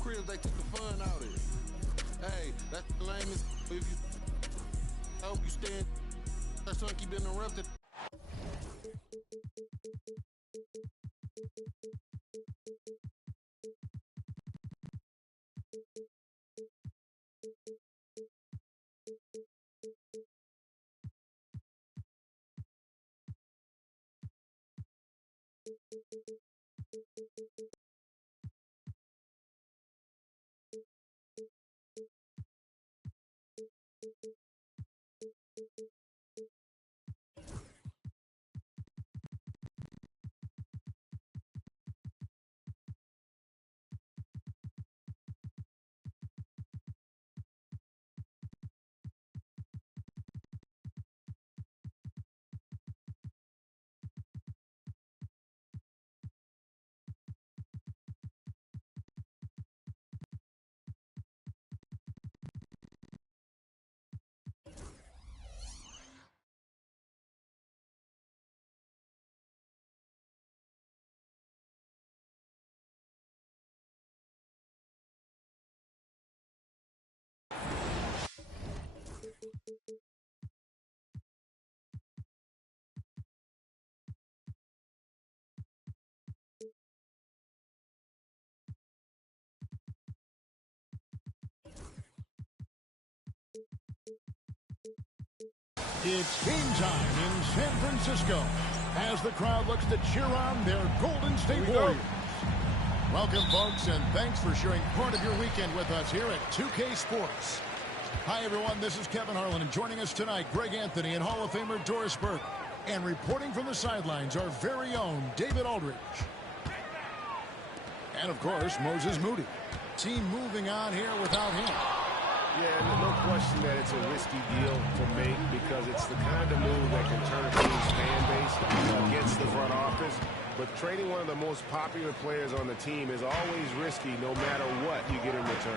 Chris, they took the fun out of it. Hey, that's the lamest. If you hope you stand, that son keep getting interrupted. It's game time in San Francisco as the crowd looks to cheer on their Golden State Warriors. Welcome, folks, and thanks for sharing part of your weekend with us here at 2K Sports. Hi, everyone. This is Kevin Harlan, and joining us tonight, Greg Anthony and Hall of Famer Doris Burke. And reporting from the sidelines, our very own David Aldridge. And, of course, Moses Moody. Team moving on here without him. Yeah, no question that it's a risky deal to make because it's the kind of move that can turn a team's fan base against the front office. But trading one of the most popular players on the team is always risky no matter what you get in return.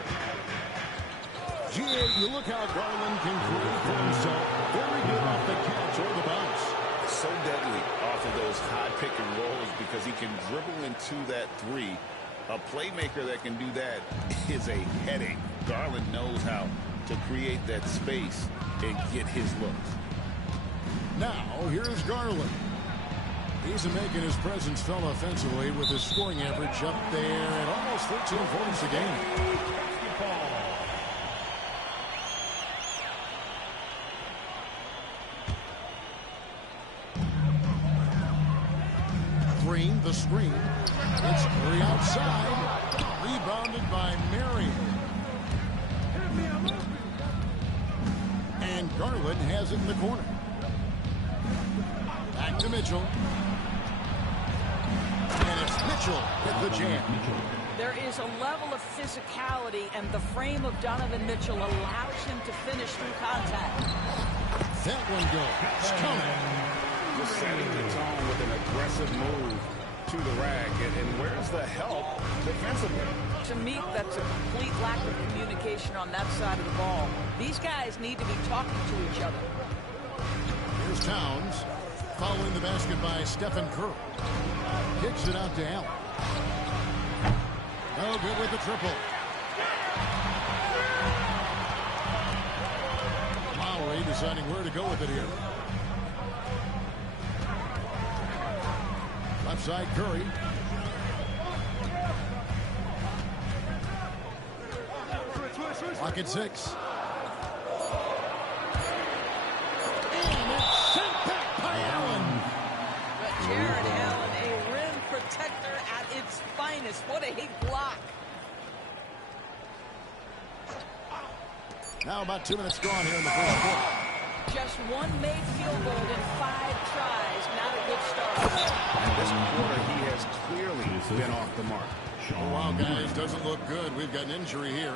G.A., you look how Garland can create for himself. Very good off the catch or the bounce. So deadly off of those high pick and rolls because he can dribble into that three. A playmaker that can do that is a headache. Garland knows how to create that space and get his looks. Now, here's Garland. He's making his presence felt offensively with his scoring average up there at almost 13 points a game. Green, the screen. It's Curry outside. Rebounded by Marion. And Garland has it in the corner. Back to Mitchell. And it's Mitchell with the jam. There is a level of physicality, and the frame of Donovan Mitchell allows him to finish through contact. That one goes. Coming. Just setting the tone with an aggressive move to the rack. And where's the help defensively? To me, that's a complete lack of communication on that side of the ball. These guys need to be talking to each other. Here's Towns. Following the basket by Stephen Curry. Kicks it out to Allen. No good with the triple. Lowry deciding where to go with it here. Left side, Curry. Clock at 6. And it's sent back by Allen. But Jared Allen, a rim protector at its finest. What a hit block. Now about 2 minutes gone here in the first quarter. Just one made field goal in 5 tries. Not a good start. And this quarter, he has clearly been off the mark. Oh, wow, guys, doesn't look good. We've got an injury here.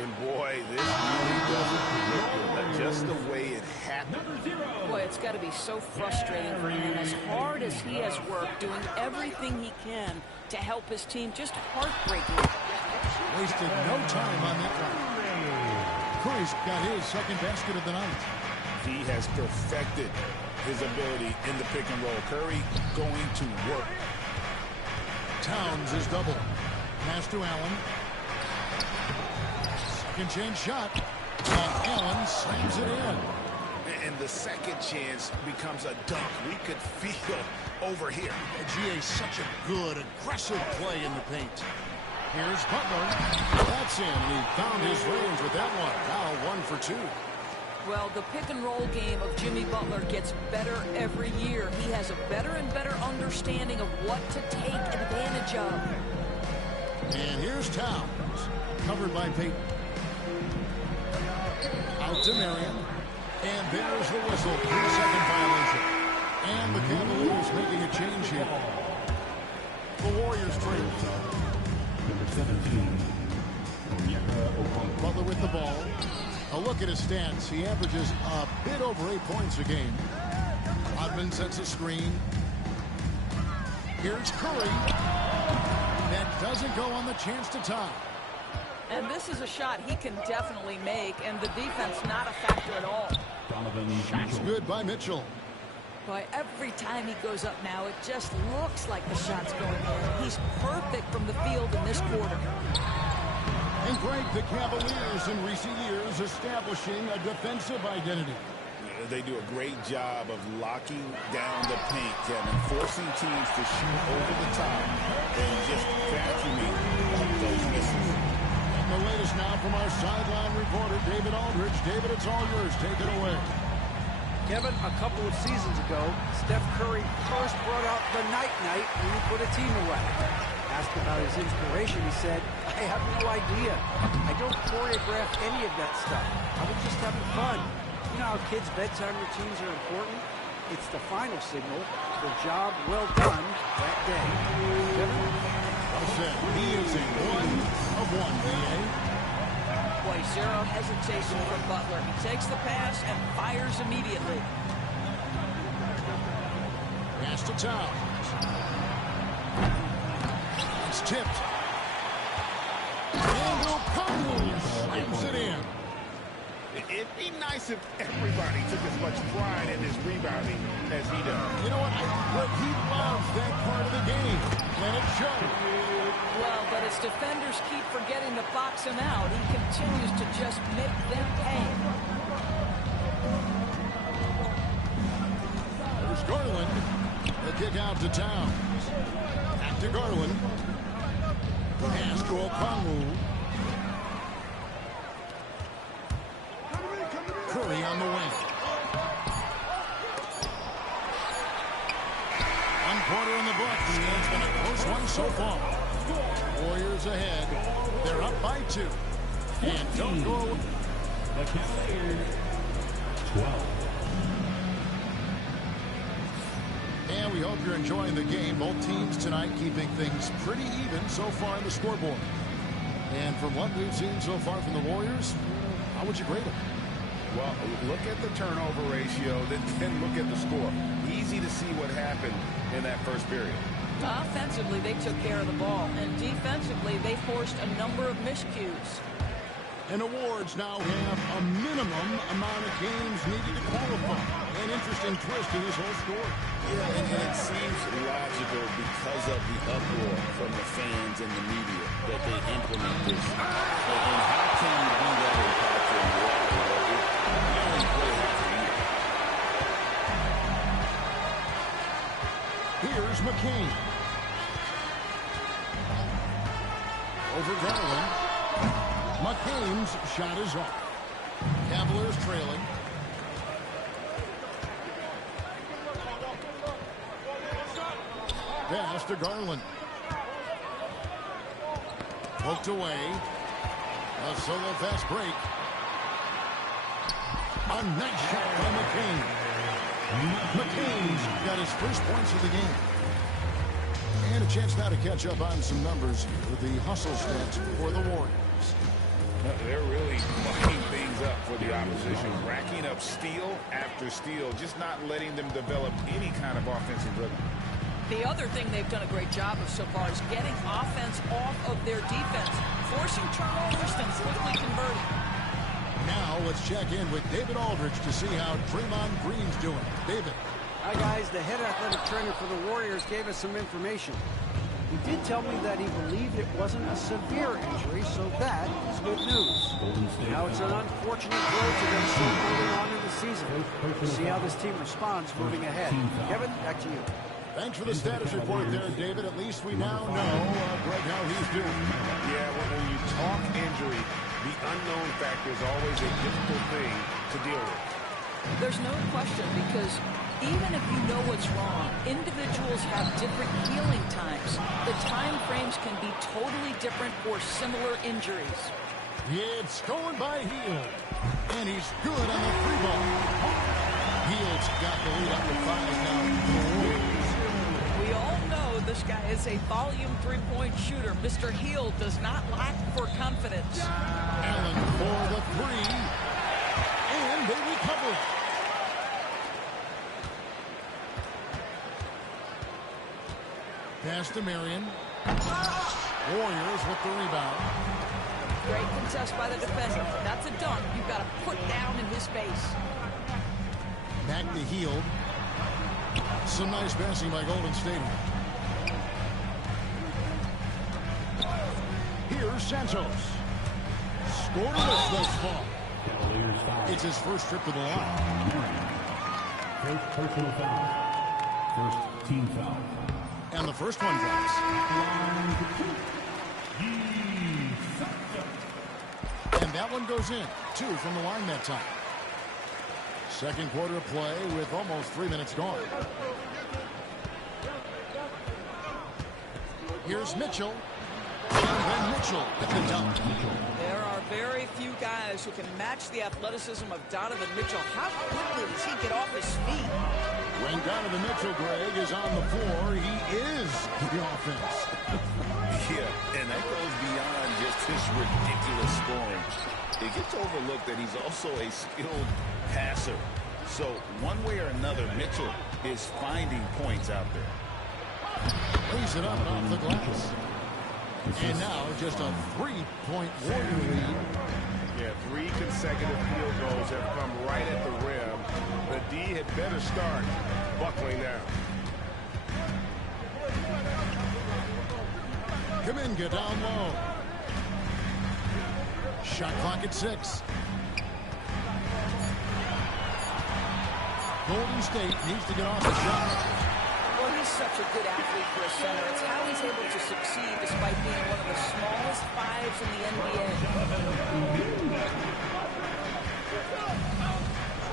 And boy, this really doesn't look good. Just the way it happened. Boy, it's got to be so frustrating for him. As hard as he has worked, doing everything he can to help his team, just heartbreaking. Wasted no time on that one. Curry's got his second basket of the night. He has perfected his ability in the pick and roll. Curry going to work. Towns is double. Pass to Allen. Second chance shot. And Allen slams it in. And the second chance becomes a dunk. We could feel over here. GA, such a good, aggressive play in the paint. Here's Butler. That's in. He found his range with that one. Now 1 for 2. Well, the pick-and-roll game of Jimmy Butler gets better every year. He has a better and better understanding of what to take advantage of. And here's Towns. Covered by Payton. Out to Marion. And there's the whistle. 3-second violation. And the Cavaliers making a change here. The Warriors trail. Number 17, Butler with the ball. A look at his stats. He averages a bit over 8 points a game. Rodman sets a screen. Here's Curry. That doesn't go on the chance to tie. And this is a shot he can definitely make, and the defense not a factor at all. Shots good by Mitchell. Boy, every time he goes up now, it just looks like the shot's going in. He's perfect from the field in this quarter. And Greg, the Cavaliers in recent years establishing a defensive identity. They do a great job of locking down the paint, Kevin, forcing teams to shoot over the top and just vacuuming up those misses. And the latest now from our sideline reporter, David Aldridge. David, it's all yours. Take it away. Kevin, a couple of seasons ago, Steph Curry first brought out the night-night when he put a team away. Asked about his inspiration, he said, I have no idea. I don't choreograph any of that stuff. I was just having fun. You know how kids' bedtime routines are important? It's the final signal for job well done that day. Kevin? Well said. He is a 1 of 1, BA. Boy, zero hesitation from Butler. He takes the pass and fires immediately. Pass to Towns. It's tipped. And O'Connell slams it in. It'd be nice if everybody took as much pride in his rebounding as he does. You know what? He loves that part of the game. Let it show. Well, but as defenders keep forgetting to box him out, he continues to just make them pay. There's Garland. The kick out to Towns. Back to Garland. Pass to O'Connell. Curry on the wing. One quarter in the books. It's been a close one so far. Warriors ahead. They're up by 2. And don't go. the Cavaliers, 12. And we hope you're enjoying the game. Both teams tonight keeping things pretty even so far on the scoreboard. And from what we've seen so far from the Warriors, how would you grade them? Well, look at the turnover ratio, then look at the score. Easy to see what happened in that first period. Offensively, they took care of the ball, and defensively, they forced a number of miscues. And awards now have a minimum amount of games needed to qualify. An interesting twist in this whole story. Yeah, and it seems logical because of the uproar from the fans and the media that they implement this. And how can you do that in Patrick Walker? You only play half a year. Here's McCain. Over Garland. McCain's shot is off. Cavaliers trailing. Pass to Garland. Poked away. A solo fast break. A nice shot by McCain. McCain's got his first points of the game. And a chance now to catch up on some numbers with the hustle stats for the Warriors. They're really mucking things up for the opposition, racking up steal after steal, just not letting them develop any kind of offensive rhythm. The other thing they've done a great job of so far is getting offense off of their defense, forcing turnovers and quickly converting. Now let's check in with David Aldridge to see how Draymond Green's doing. David. Hi, guys. The head athletic trainer for the Warriors gave us some information. He did tell me that he believed it wasn't a severe injury, so that is good news. Now it's an unfortunate blow to them so early on in the season. We'll see how this team responds moving ahead. Kevin, back to you. Thanks for the status report there, David. At least we now know, Greg, how he's doing. Yeah, when you talk injury, the unknown factor is always a difficult thing to deal with. There's no question, because even if you know what's wrong, individuals have different healing times. The time frames can be totally different for similar injuries. It's going by Hield, and he's good on the free ball. Hield's got the lead up to 5 now. We all know this guy is a volume three-point shooter. Mr. Hield does not lack for confidence. Allen for the 3, and they recover. Pass to Marion. Warriors with the rebound. Great contest by the defender. That's a dunk you've got to put down in his face. Back to Hield. Some nice passing by Golden State. Here's Santos. Scoreless thus far. It's his first trip to the line. First personal foul. First team foul. And the first one drops. And that one goes in. 2 from the line that time. Second quarter of play with almost 3 minutes gone. Here's Mitchell. And then Mitchell at the dunk. There are very few guys who can match the athleticism of Donovan Mitchell. How quickly does he get off his feet? When Donovan Mitchell, Greg, is on the floor, he is the offense. Yeah, and that goes beyond just his ridiculous scoring. It gets overlooked that he's also a skilled passer. So one way or another, Mitchell is finding points out there. Lays it up and off the glass. And now just a 3-point Warrior lead. Yeah, 3 consecutive field goals have come right at the rim. The D had better start buckling down. Kuminga down low. Shot clock at 6. Golden State needs to get off the shot. Well, he's such a good athlete for a center. It's how he's able to succeed despite being one of the smallest 5s in the NBA.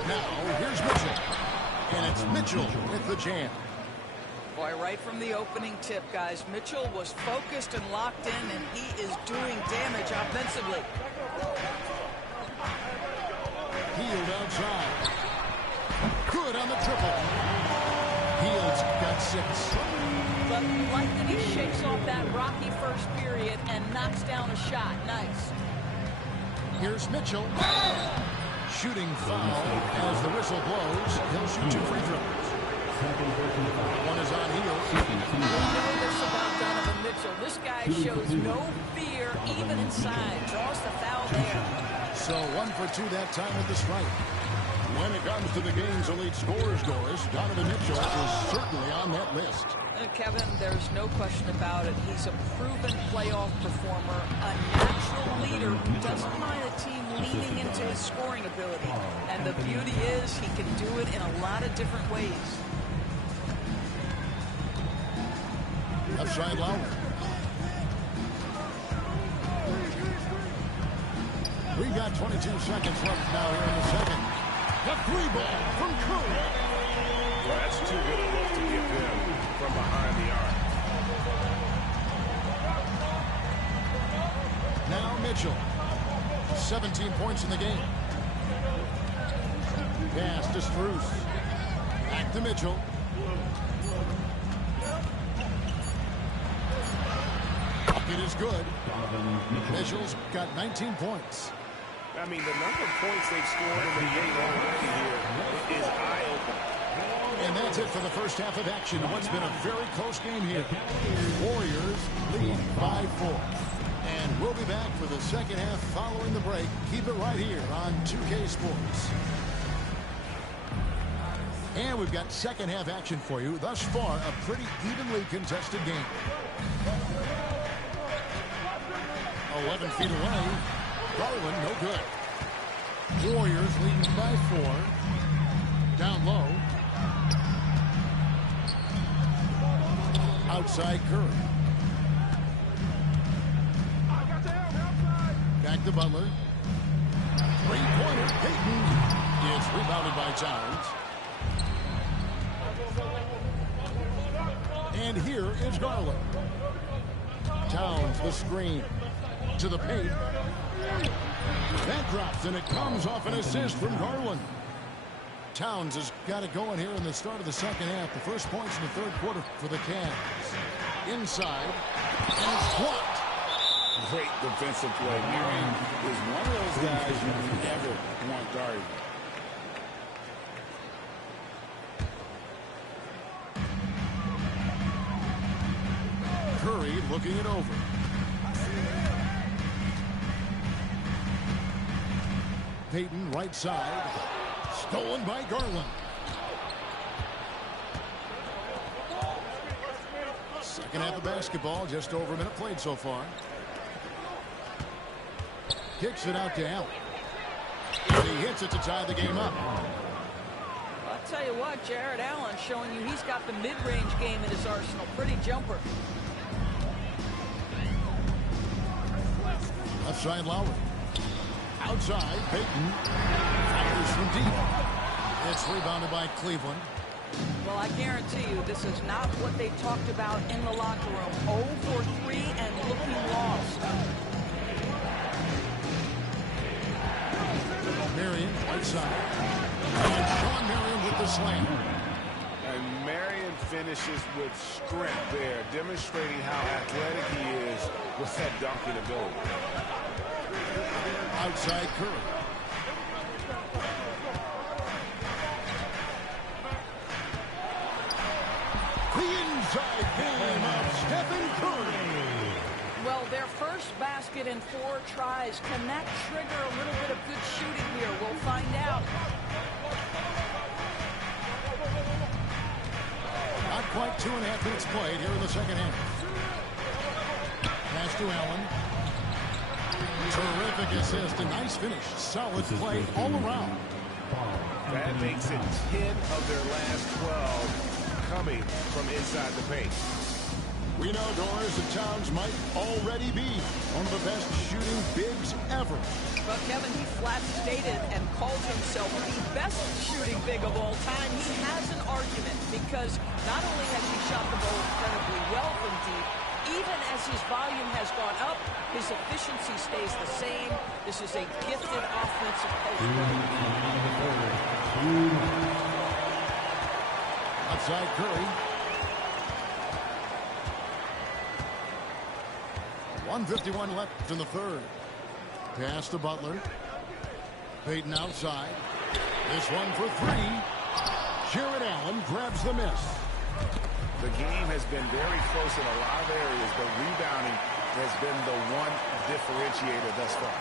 Now, here's Mitchell. And it's Mitchell with the jam. Boy, right from the opening tip, guys, Mitchell was focused and locked in, and he is doing damage offensively. Hield outside. Good on the triple. Hield's got 6. But like that he shakes off that rocky first period and knocks down a shot. Nice. Here's Mitchell. Shooting foul as the whistle blows. He'll shoot 2 free throws. One is on Hield. We know this about Donovan Mitchell. This guy shows no fear even inside. Draws the foul there. So 1 for 2 that time at the stripe. When it comes to the game's elite scorers, Doris, Donovan Mitchell is certainly on that list. Kevin, there's no question about it. He's a proven playoff performer, a natural leader who doesn't mind a team leaning into his scoring ability. And the beauty is he can do it in a lot of different ways. Left side Lowry. We got 22 seconds left now here in the second. The 3-ball from Curry. Well, that's too good a look to give them from behind the arc. Now Mitchell. 17 points in the game. Pass to Strus. Back to Mitchell. It is good. Mitchell's got 19 points. I mean, the number of points they've scored in the game already here is eye-opening. And that's it for the first half of action. What's been a very close game here. Warriors lead by 4. And we'll be back for the second half following the break. Keep it right here on 2K Sports. And we've got second half action for you. Thus far, a pretty evenly contested game. 11 feet away. Garland, no good. Warriors leading by 4. Down low. Outside Curry. Back to Butler. Three-pointer, Payton. It's rebounded by Towns. And here is Garland. Towns, the screen. To the paint. That drops, and it comes off an assist from Garland. Towns has got it going here in the start of the second half. The first points in the third quarter for the Cavs. Inside. And it's blocked. Great defensive play. Marion is one of those guys you never want guarding. Curry looking it over. Payton right side. Stolen by Garland. Second half of basketball, just over a minute played so far. Kicks it out to Allen. And he hits it to tie the game up. I'll tell you what, Jared Allen showing you he's got the mid-range game in his arsenal. Pretty jumper. Left side Lowry. Outside, Payton. Fires from deep. It's rebounded by Cleveland. Well, I guarantee you this is not what they talked about in the locker room. 0 for 3 and looking lost. Marion, right side. And Sean Marion with the slam. And Marion finishes with strength there, demonstrating how athletic he is with that dunking ability. Outside Curry. The inside game of Stephen Curry. Well, their first basket in 4 tries. Can that trigger a little bit of good shooting here? We'll find out. Not quite 2.5 minutes played here in the second half. Pass to Allen. Terrific assist, a nice finish. Solid play all around. That makes it 10 of their last 12 coming from inside the paint. We know, Doris, that Towns might already be one of the best shooting bigs ever. But Kevin, he flat stated and calls himself the best shooting big of all time. He has an argument because not only has he shot the ball incredibly well from deep, even as his volume has gone up, his efficiency stays the same. This is a gifted offensive post player. Outside Curry. 1:51 left in the third. Pass to Butler. Payton outside. This one for 3. Jared Allen grabs the miss. The game has been very close in a lot of areas, but rebounding has been the one differentiator thus far.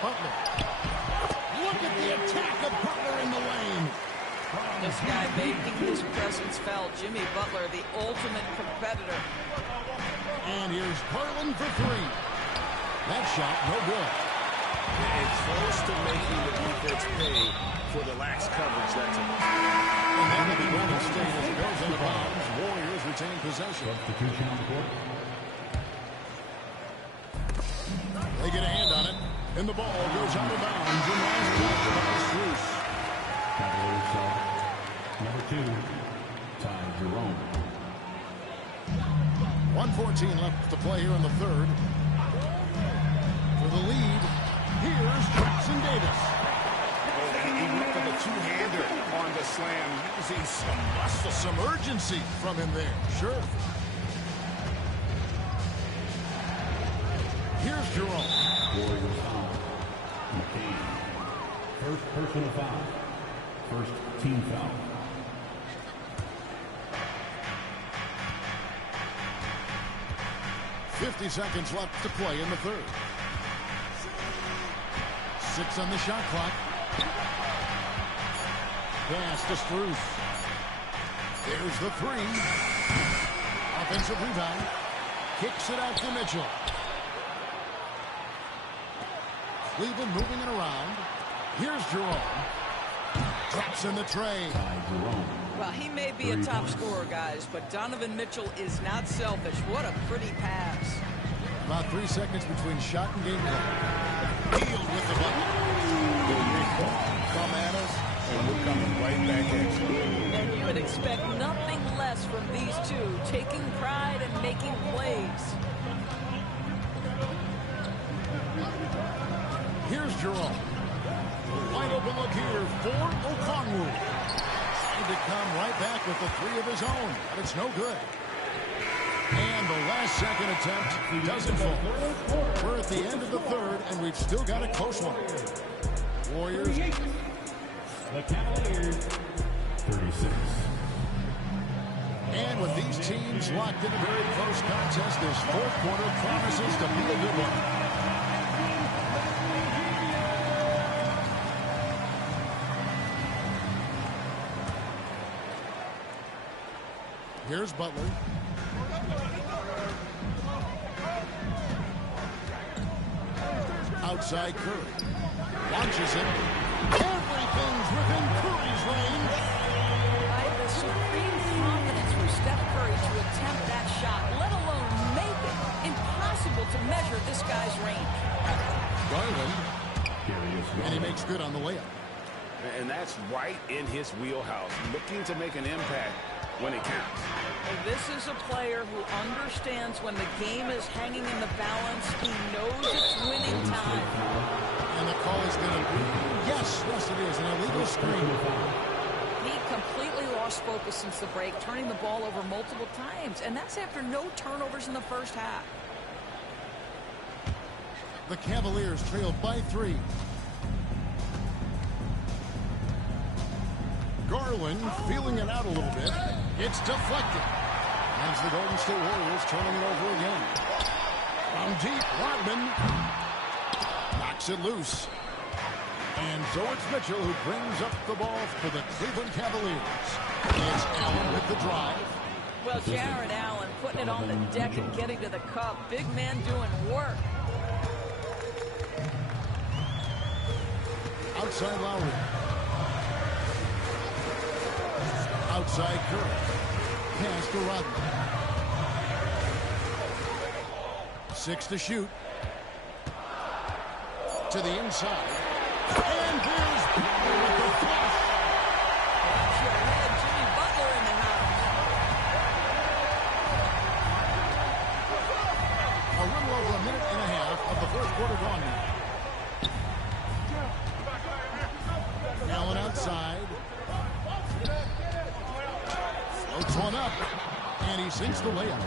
Butler. Look at the attack of Butler in the lane. This guy making his presence felt. Jimmy Butler, the ultimate competitor. And here's Garland for 3. That shot, no good. It's close to making the defense pay for the lax coverage that's in. And that will be Golden State as it goes into bounds. Warriors retain possession. Substitution on the court. They get a hand on it. And the ball goes out of bounds. And last touch by Strus. Cavaliers number 2, Ty Jerome. 1:14 left to play here in the third. For the lead, here's Jackson Davis. He went for the two-hander on the slam, using some muscle. Some urgency from him there. Sure. Here's Jerome. Warriors foul. McCain. First personal foul. First team foul. .50 seconds left to play in the third. 6 on the shot clock. Pass to Strus. There's the 3. Offensive rebound. Kicks it out to Mitchell. Cleveland moving it around. Here's Jerome. Drops in the tray. Well, he may be a top scorer, guys, but Donovan Mitchell is not selfish. What a pretty pass. About 3 seconds between shot and game clock. Healed with the bucket. Come at us, and we're coming right back at you. And you would expect nothing less from these two, taking pride and making plays. Here's Jerome. Wide open look here for Okongwu. Trying to come right back with the three of his own, but it's no good. And the last second attempt doesn't fall. We're at the end of the third, and we've still got a close one. Warriors. The Cavaliers, 36. And with these teams locked in a very close contest, this fourth quarter promises to be a good one. Here's Butler. Outside Curry. Launches it. Everything's within Curry's range. I have the supreme confidence from Steph Curry to attempt that shot, let alone make it. Impossible to measure this guy's range. Garland. And he makes good on the layup. And that's right in his wheelhouse, looking to make an impact when it counts. And this is a player who understands when the game is hanging in the balance. He knows it's winning time. And the call is going to be, yes, it is, an illegal screen. He completely lost focus since the break, turning the ball over multiple times. And that's after no turnovers in the first half. The Cavaliers trailed by 3. Garland feeling it out a little bit. It's deflected. As the Golden State Warriors turning it over again. From deep, Rodman knocks it loose. And so it's Mitchell who brings up the ball for the Cleveland Cavaliers. It's Allen with the drive. Well, Jared Allen putting it on the deck and getting to the cup. Big man doing work. Outside Lowry. Outside Curry. Pass to Rodman. 6 to shoot. To the inside. And there's Butler with the flush. Watch your head, Jimmy Butler in the house. A little over a minute and a half of the fourth quarter gone now. Allen outside. Floats one up. And he sinks the layup.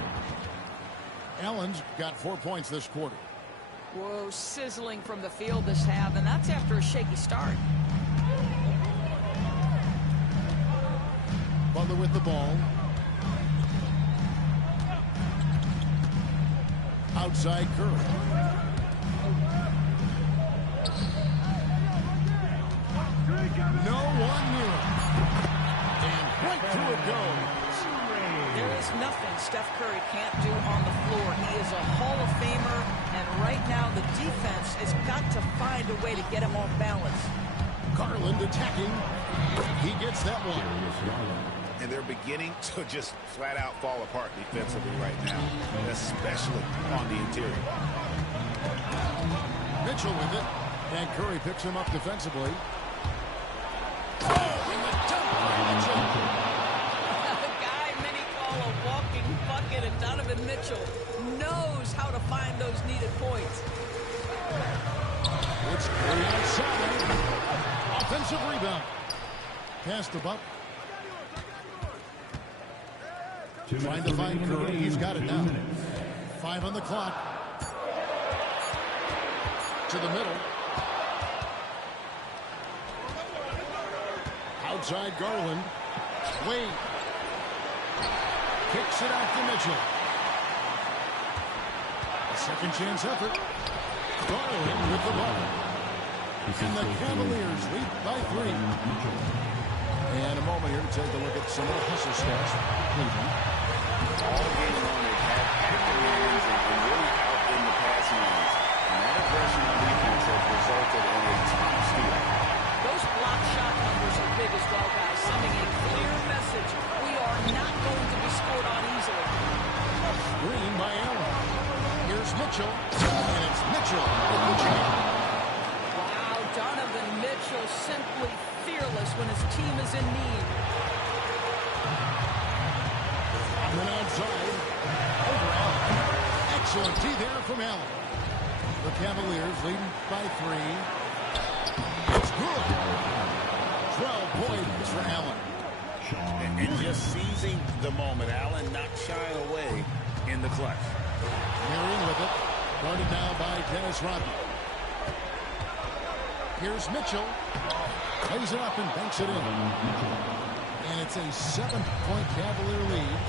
Allen's got 4 points this quarter. Whoa, sizzling from the field this half, and that's after a shaky start. Butler with the ball. Outside Curry. No one near him. And right through it goes. There is nothing Steph Curry can't do on the floor. He is a Hall of Famer, and right now the defense has got to find a way to get him off balance. Garland attacking. He gets that one. And they're beginning to just flat out fall apart defensively right now, especially on the interior. Mitchell with it. And Curry picks him up defensively. Oh, in the dunk by Mitchell. The guy many call a walking bucket, and Donovan Mitchell knows how to find those needed points. It's Curry outside. Offensive rebound. Pass to Buck. Trying to find Curry. He's got it now. 5 on the clock. To the middle. Outside Garland. Wade. Kicks it out to Mitchell. A second chance effort. Garland with the ball. And the Cavaliers lead by 3. And a moment here to take a look at some of the hustle stats. All game long, they've had accolades Mitchell with the jam. Wow, Donovan Mitchell simply fearless when his team is in need. And then outside, over Allen. Excellent D there from Allen. The Cavaliers leading by 3. It's good. 12 points for Allen. And just seizing the moment. Allen not shying away in the clutch. Marion with it. Guarded now by Dennis Rodman. Here's Mitchell. Lays it up and banks it in. And it's a 7-point Cavalier lead.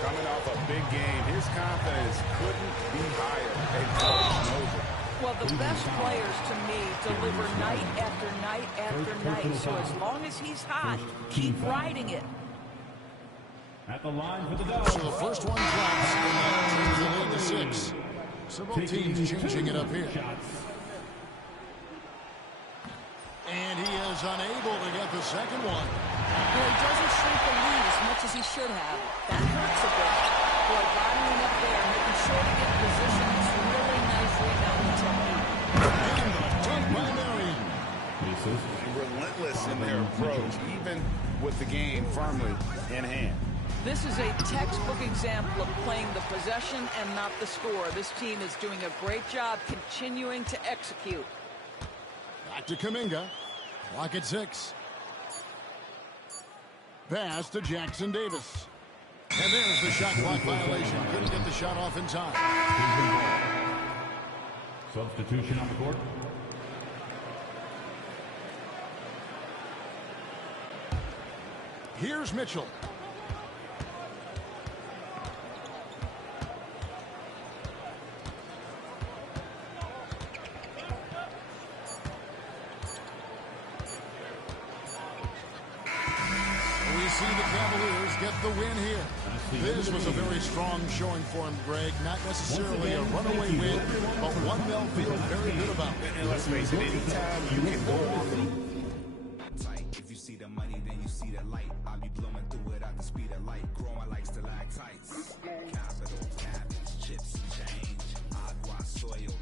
Coming off a big game, his confidence couldn't be higher. And coach knows it. Well, the best players to me deliver night after night after night. So as long as he's hot, keep riding it. At the line for the Dubs. So the first one drops, and that turns the lead to 6. So both teams changing it up here. And he is unable to get the second one. Well, he doesn't shrink the lead as much as he should have. That hurts a bit. Boy, bottling up there, making sure to get position. It's really nice rebounding technique. And the dunk by Marion. Relentless in their approach, even with the game firmly in hand. This is a textbook example of playing the possession and not the score. This team is doing a great job continuing to execute. Back to Kuminga. Clock at 6. Pass to Jackson Davis. And there's the shot clock violation. Couldn't get the shot off in time. Substitution on the court. Here's Mitchell. We see the Cavaliers get the win here. This was a very strong showing for him, Greg. Not necessarily a runaway win, but one they'll feel very good about. And let's face it, anytime you can go on the If you see the money, then you see the light. I'll be blowing through it at the speed of light. Growing like stalactites. Capital, cabbage, chips, and change. Agua, soil.